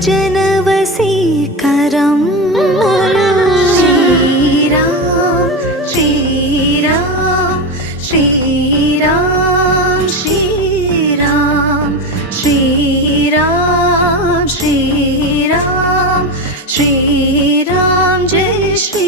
Shri Ram, श्रीरा श्रीरा Jai Shri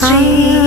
啊。<Bye. S 2>